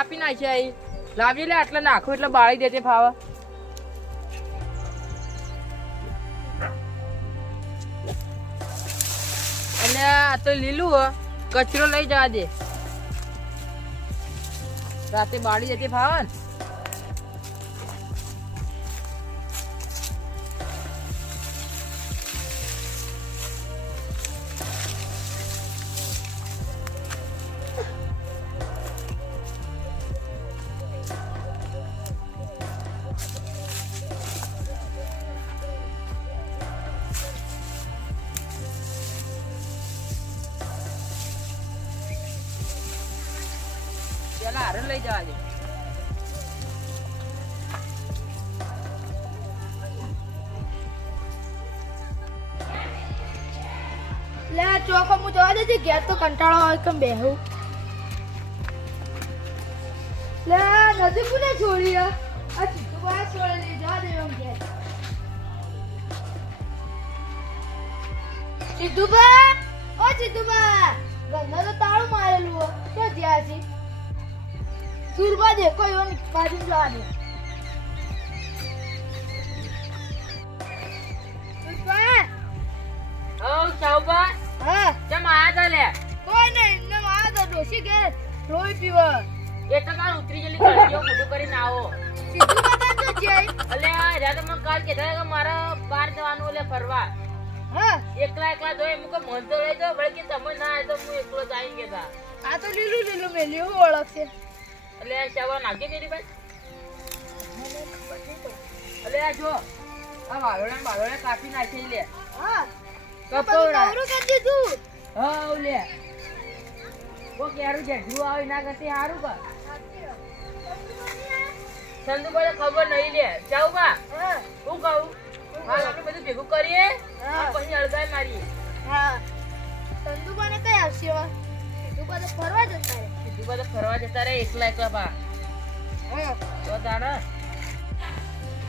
કાપી નાખ્યા અહીં લાવજે લે આટલા નાખો, એટલે બાળી દેતે ફાવા. અને આ તો લીલું કચરો લઈ જવા દે. રાતે બાળી જતી ફાવા લઈ જવા દે. લે ચોખો હું જવા દેજે, ઘેર તો કંટાળો આવે કેમ બેહું. લે નથી કોને છોડી, આ? ચીટુ બા છોડી જવા દે એમ ઘેર. ચીટુબા ઓ ચીટુબા ગંદા તો તાળું મારેલું તો જ્યાં છે? સુરબા કોઈ ઓની બાજુ જવા દે. કોઈ નહીં એમને મારા તો ડોશી ઘેર લોહી એ તો કાલ ઉતરી જલ્દી કરજો મોટું કરીને આવો. સીધું બતા તો જાય અલે રા તો મને કાલ કે હતા કે મારે બાર જવાનું એટલે ફરવા. હા. એકલા એકલા જોઈ મુકે મન તો લઈ જાઓ ભલે કે તમે ના આવે તો હું એકલો જઈ કેતા આ તો લીલું લીલું મેલ્યું ઓળખ ઓળખશે. એટલે આ ચાવા નાખી દીધી ભાઈ. અલે આ જો આ વાળોને વાળોને કાપી નાખી લે. હા. કપોડા કરી દીધું. હા લે. ઓ કેરું છે? જુ આવી ના કરતી હારું કા સંદુ બોલે ખબર નહીં લે. જાઉં બા. હા. કહું? હાલ આપણે બધું ભેગું કરીએ. હા. પછી અડધાઈ મારીએ. હા. ચંદુબાને કઈ આવશે? હવે તો ફરવા જતા રહે. સીધું બધા ફરવા જતા રહે એકલા એકલા બા. હા તો દાડા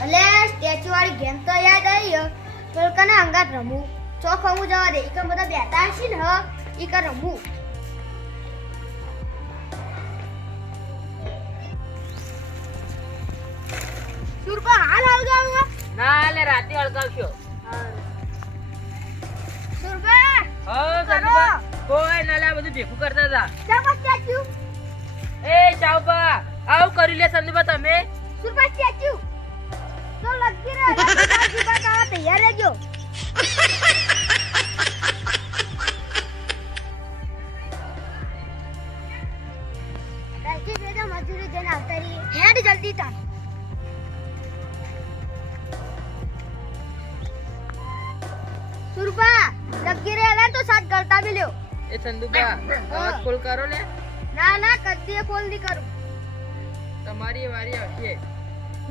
અલે સ્ટેચ્યુ વાળી ગેમ તો યાદ આવી તો કને અંગાત રમું. ચોક હમું જવા દે. ઈકન બધા બેઠા હશે ને હ. ઈકન રમું. સુરપા હાલ હાલ ના લે રાતે અળગાવશો. સુરપા હા કરો. કોઈ નાલા બધું ભેગું કરતા હતા. એ ચાવબા આવું કરી લે સંદુબા તમે. સ્ટેચ્યુ તો લગી રે તૈયાર રહેજો. મજૂરી જઈને આવતા રહીએ. હેડ જલ્દી તાર સુરપા લગી રે તો સાથ કરતા મિલ્યો એ સંદુબા અવાજ ખોલ કરો લે ના ના કદી ખોલ દી કરું. તમારી વારી આવશે.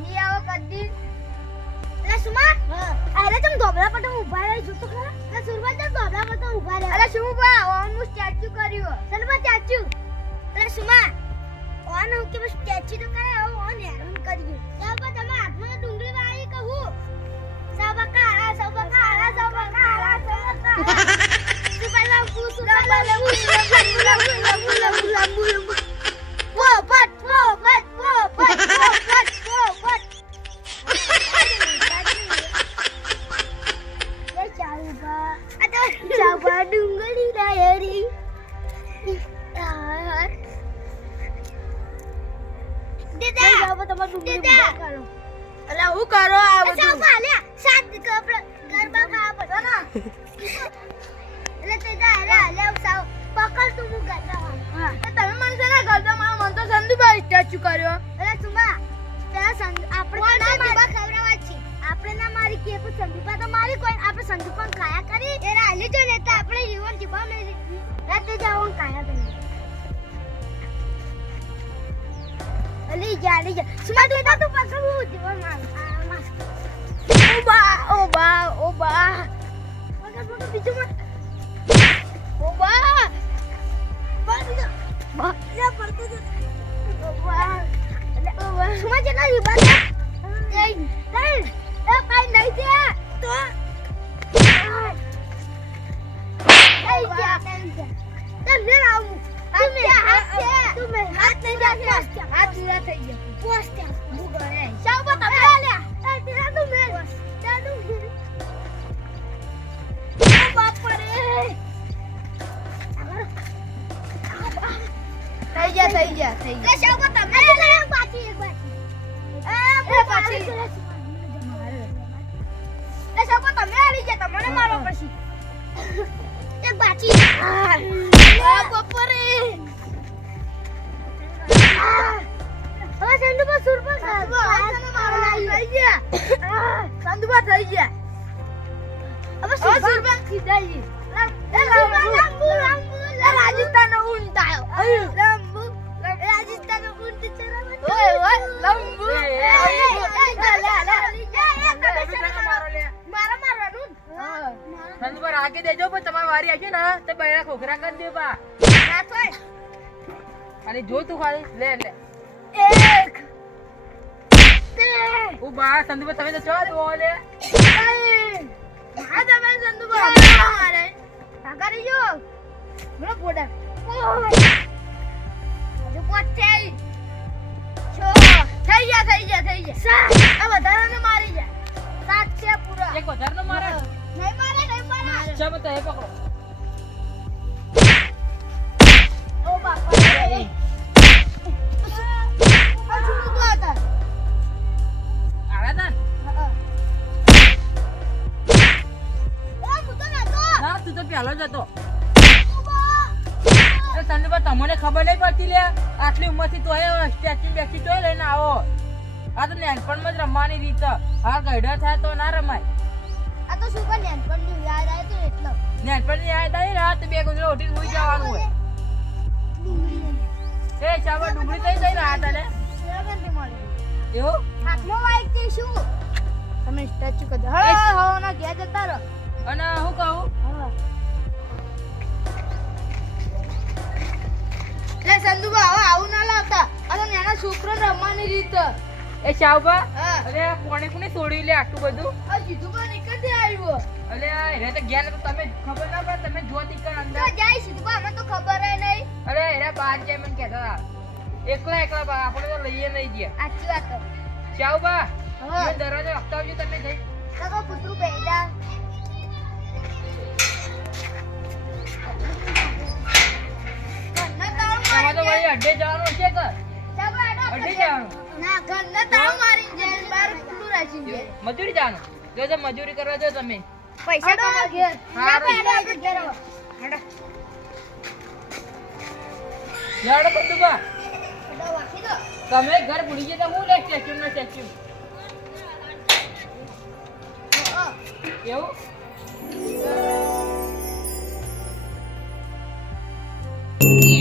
ની આવો કદી. અરે સુમા અરે તમ ધોબલા પર ઊભા રહી જો તો ખરા? અરે સુરબા તમ ધોબલા પર ઊભા રહે. અરે સુમા ઓનનું સ્ટેચ્યુ કર્યું. સલમા સ્ટેચ્યુ. અરે સુમા ઓન હું કે સ્ટેચ્યુ તો કરે ઓન હેરાન કર્યું સાબા તમે હાથમાં ડુંગળી વાળી કહું. સાબા કાળા સાબા કાળા અલા હું કરો આ બધું? સાત ગરબા ખાવા પડો ના. એટલે તે જા અરે લે સાવ પકડ તું હું ગરબા હા. તમે મને છે ને ગરબા મારો મન તો સંદુભાઈ સ્ટેચ્યુ કર્યો. એટલે સુમા સંદુ આપણે ના મારી ખવડાવવા છે. આપણે ના મારી કે પણ સંદુપા તો મારી કોઈ આપણે સંદુપા કાયા કરી એ રાલી જો ને તો આપણે જીવન જીવા મે રાતે જાવ કાયા કરી અલી જા અલી જા. સુમા તું તો તું પકડવું જીવનમાં ઓ બા ઓ બા ઓ બા પકડ પકડ બીજું માં ઓ બા બા બીજું બા જા પડતો થઈ ગઈ કશાકો તમે લાવ પાછી એક પાછી એ પાછી કશાકો તમે આવી ગયા તમને મારો પછી એક પાછી આ બપોરે ગયા હવે સુરપા ખીજાઈ રાજસ્થાન ઊંઘ થાય પર આગી દેજો પણ તમારી વારી આવી ને તો બૈરા ખોખરા કરી દે બા અને જો તું ખાલી, લે લે. એક ઓ બા સંદુભા, તમે તો ચો દો લે. આ તમે સંદુબા મારે. કાકારી જો. મને પોડા તો ના તું તો પહેલો જ હતો. તને તમને ખબર નહીં પડતી લે. આટલી ઉંમરથી તો સ્ટેચ્યુ બેચ્યુ તો લઈને આવો. આ તો નાનપણમાં જ રમવાની રીત. હા ગયડા થાય તો ના રમાય. તો શું પણ નાનપણની યાદ આવે તો એટલો. નાનપણની યાદ આવે રાત બે ગુજરો ઉઠીને સુઈ જવાનું હોય. એ ચાવા ડુંગળી થઈ જઈ રહ્યા તને? એવું? હાથમાં વાઈકથી શું? તમે સ્ટેચ્યુ કરી હા હા ના ઘેર જતા રહો. અને હું કહું? લે સંદુબા હવે આવું ના લાવતા. આ નાના છોકરો રમવાની રીત. એ શાવબા અરે કોને કોને છોડી લે આટલું બધું? આ સીધું પણ અલે એને તો ગયા તો તમે. ખબર ના પડે તમે જો તીકર તો જાય સીધું અમને તો ખબર હે નહીં. અરે એના બાર જાય મને કહેતા હતા. એકલા એકલા બા આપણે તો લઈએ નહીં ગયા. સાચી વાત છે. શાવબા હા. દરવાજો અપતાવજો તમે જઈ. તો પુત્રુ બેટા તમારે તો વળી અડ્ડે જવાનું છે કે અડ્ડે જવાનું. ના ઘરના તાળું મારી જાય બહાર ખુલ્લું રાખી દે. મજૂરી જવાનું. જો જો મજૂરી કરવા જો તમે. પૈસા કમાવા ઘેર. ચાલો હેડો આપણે ઘેર હેડો. વાંચી દો. તમે ઘર ભૂલી ગયા તો હું લે સ્ટેચ્યુ નો સ્ટેચ્યુ એવું?